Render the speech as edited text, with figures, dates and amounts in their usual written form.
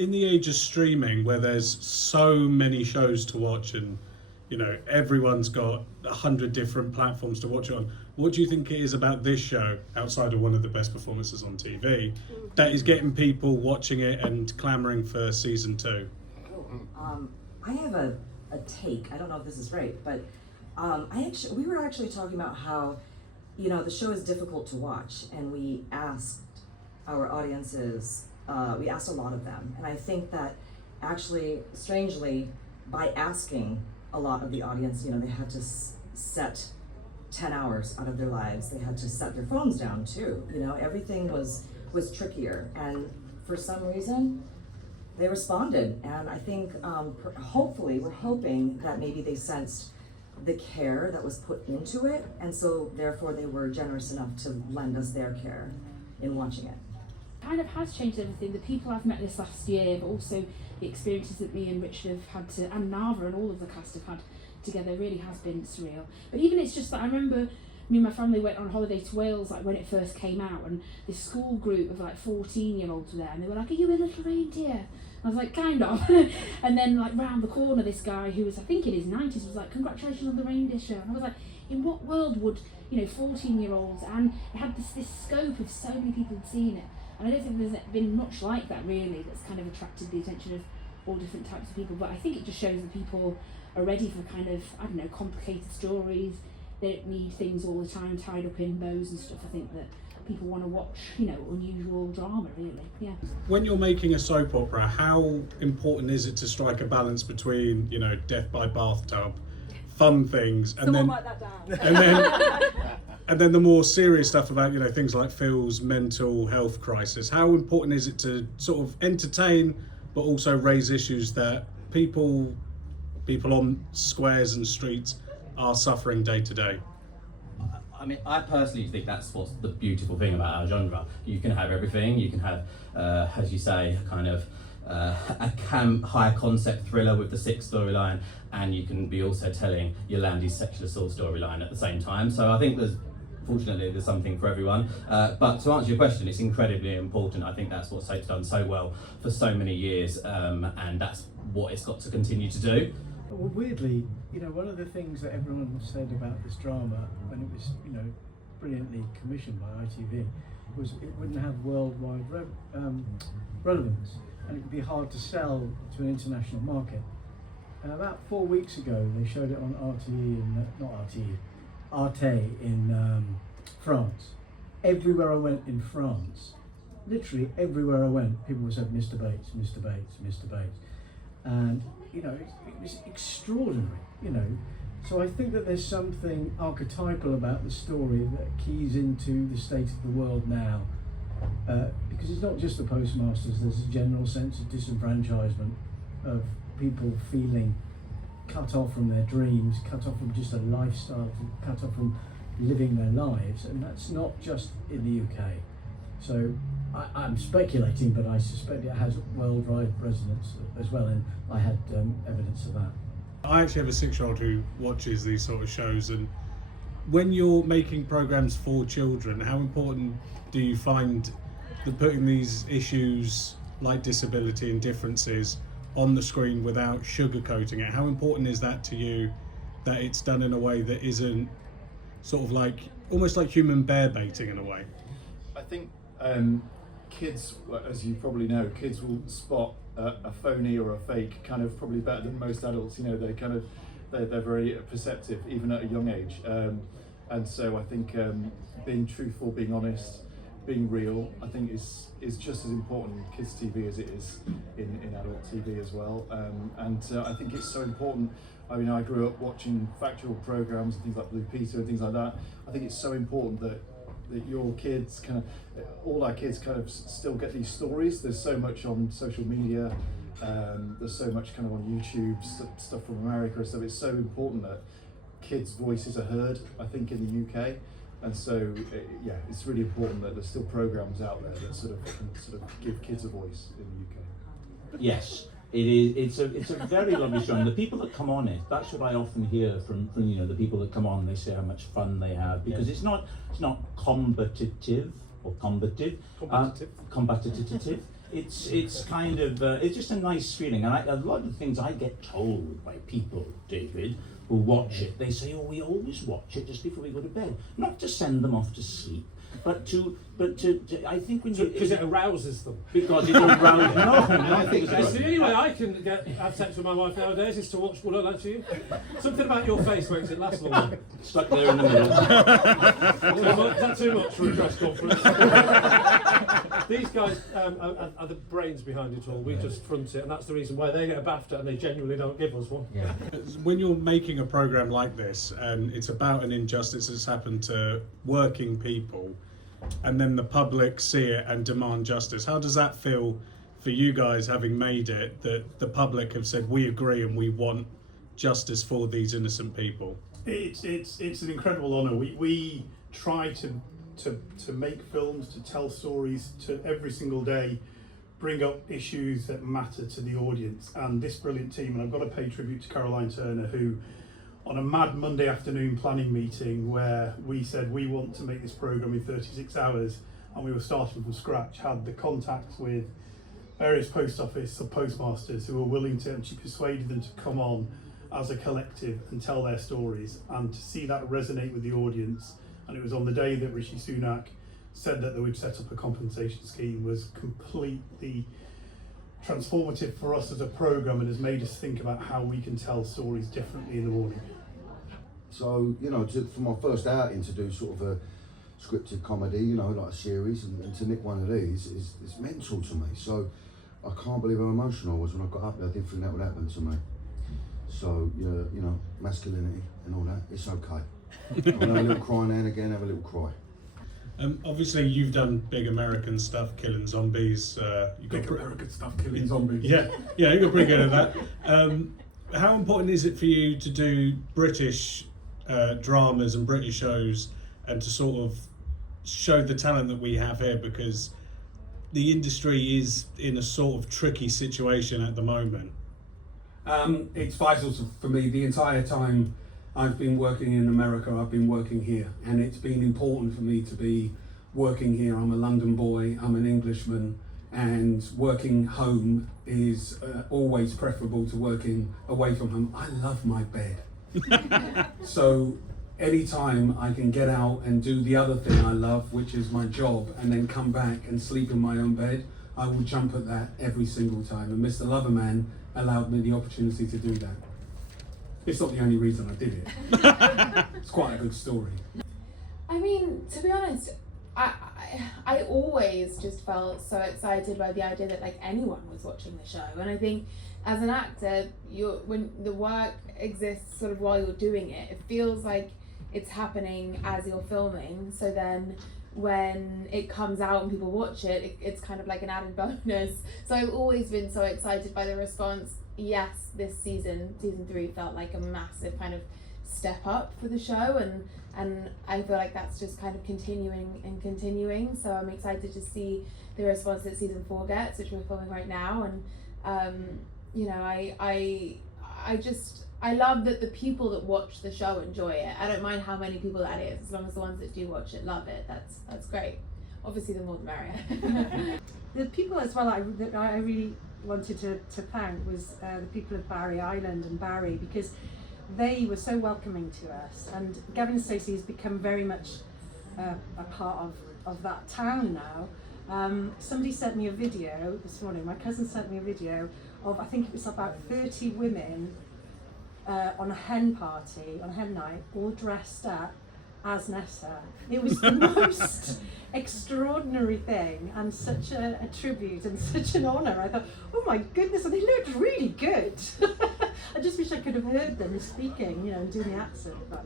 In the age of streaming, where there's so many shows to watch and everyone's got 100 different platforms to watch it on, what do you think it is about this show, outside of one of the best performances on TV, that is getting people watching it and clamouring for season 2? I have a take. I don't know if this is right, but we were actually talking about how the show is difficult to watch, and we asked our audiences. We asked a lot of them, and I think that actually, strangely, by asking a lot of the audience, they had to set 10 hours out of their lives. They had to set their phones down too. Everything was trickier, and for some reason, they responded. And I think, hopefully, we're hoping that maybe they sensed the care that was put into it, and so therefore they were generous enough to lend us their care in watching it. Kind of has changed everything. The people I've met this last year, but also the experiences that me and Richard have had and Nava and all of the cast have had together, really has been surreal. But even it's just that I remember me and my family went on holiday to Wales when it first came out, and this school group of 14-year-olds were there, and they were like, "Are you a little reindeer?" I was like, "Kind of." And then round the corner, this guy who was, I think in his 90s, was like, "Congratulations on the reindeer show." And I was like, in what world would 14-year-olds, and it had this scope of so many people had seen it. And I don't think there's been much like that really that's kind of attracted the attention of all different types of people. But I think it just shows that people are ready for kind of, complicated stories. They don't need things all the time tied up in bows and stuff. I think that people want to watch, unusual drama really, yeah. When you're making a soap opera, how important is it to strike a balance between, death by bathtub, fun things, and Someone then write that down. and then the more serious stuff about, things like Phil's mental health crisis? How important is it to sort of entertain, but also raise issues that people on squares and streets are suffering day to day? I mean, I personally think that's what's the beautiful thing about our genre. You can have everything. You can have, as you say, kind of a high concept thriller with the Six storyline, and you can be also telling Yolandi's sexual assault storyline at the same time. So I think fortunately there's something for everyone. But to answer your question, it's incredibly important. I think that's what soap's done so well for so many years, and that's what it's got to continue to do. Well, weirdly, one of the things that everyone said about this drama when it was, brilliantly commissioned by ITV was it wouldn't have worldwide relevance, and it would be hard to sell to an international market. And about 4 weeks ago, they showed it on Arte in France. Everywhere I went in France, literally everywhere I went, people would say, "Mr. Bates, Mr. Bates, Mr. Bates." And it was extraordinary, So I think that there's something archetypal about the story that keys into the state of the world now, because it's not just the postmasters. There's a general sense of disenfranchisement, of people feeling cut off from their dreams, cut off from just a lifestyle, cut off from living their lives, and that's not just in the UK. So I'm speculating, but I suspect it has worldwide resonance as well, and I had evidence of that. I actually have a 6-year-old who watches these sort of shows, and when you're making programs for children, how important do you find that putting these issues like disability and differences on the screen without sugarcoating it? How important is that to you, that it's done in a way that isn't sort of almost like human bear baiting in a way? I think kids, as you probably know, kids will spot a phony or a fake kind of probably better than most adults. They're very perceptive even at a young age, and so I think being truthful, being honest, being real, I think is just as important in kids TV as it is in adult TV as well. And I think it's so important. I mean, I grew up watching factual programs and things like Blue Peter and things like that. I think it's so important that your kids all our kids still get these stories. There's so much on social media, there's so much on YouTube, stuff from America and stuff. It's so important that kids' voices are heard, I think, in the UK. And so, it's really important that there's still programs out there that can give kids a voice in the UK. Yes, it is. It's a very lovely show, and the people that come on it, that's what I often hear from the people that come on. They say how much fun they have, because it's not combative or combative. Combative. it's kind of it's just a nice feeling, and a lot of things I get told by people, David, who watch it, they say, oh, we always watch it just before we go to bed, not to send them off to sleep, but to I think when you Because it arouses them. because it arouses. No, I think It's the only way I can have sex with my wife nowadays is to watch What I Like to You. Something about your face makes it last longer. stuck there in the middle. Is that too much for a press conference? These guys are the brains behind it all. We just front it, and that's the reason why they get a BAFTA and they genuinely don't give us one. Yeah. When you're making a program like this and it's about an injustice that's happened to working people, and then the public see it and demand justice, how does that feel for you guys, having made it, that the public have said we agree and we want justice for these innocent people? It's an incredible honour. We try to make films, to tell stories, to every single day bring up issues that matter to the audience. And this brilliant team, and I've got to pay tribute to Caroline Turner, who on a mad Monday afternoon planning meeting where we said we want to make this programme in 36 hours and we were starting from scratch, had the contacts with various post office or postmasters who were willing to, and she persuaded them to come on as a collective and tell their stories, and to see that resonate with the audience. And it was on the day that Rishi Sunak said that they would set up a compensation scheme, was completely transformative for us as a programme and has made us think about how we can tell stories differently in the morning. So, you know, for my first outing to do sort of a scripted comedy, you know, like a series, and to nick one of these is mental to me. So I can't believe how emotional I was when I got up there. I didn't think that would happen to me. So, you know, masculinity and all that, it's okay. I'll have a little cry now and again, have a little cry. Obviously, you've done big American stuff, killing zombies. American stuff, killing zombies. Yeah, you got pretty good at that. How important is it for you to do British dramas and British shows, and to sort of show the talent that we have here? Because the industry is in a sort of tricky situation at the moment. It's vital for me. The entire time I've been working in America, I've been working here, and it's been important for me to be working here. I'm a London boy, I'm an Englishman, and working home is always preferable to working away from home. I love my bed. So anytime I can get out and do the other thing I love, which is my job, and then come back and sleep in my own bed, I will jump at that every single time. And Mr. Loverman allowed me the opportunity to do that. It's not the only reason I did it. It's quite a good story. I mean, to be honest, I always just felt so excited by the idea that like anyone was watching the show. And I think as an actor, when the work exists sort of while you're doing it, it feels like it's happening as you're filming. So then when it comes out and people watch it, it's kind of like an added bonus. So I've always been so excited by the response. Yes, this season 3 felt like a massive kind of step up for the show, and I feel like that's just kind of continuing. So I'm excited to see the response that season 4 gets, which we're filming right now. And you know, I love that the people that watch the show enjoy it. I don't mind how many people that is, as long as the ones that do watch it love it. That's great. Obviously, the more the merrier. The people as well that I really wanted to thank was the people of Barry Island and Barry, because they were so welcoming to us, and Gavin and Stacey has become very much a part of that town now. Somebody sent me a video this morning, my cousin sent me a video of, I think it was about 30 women on a hen party, on a hen night, all dressed up as Nessa. It was the most extraordinary thing, and such a tribute and such an honour. I thought, oh my goodness, and they looked really good. I just wish I could have heard them speaking, you know, and doing the accent. But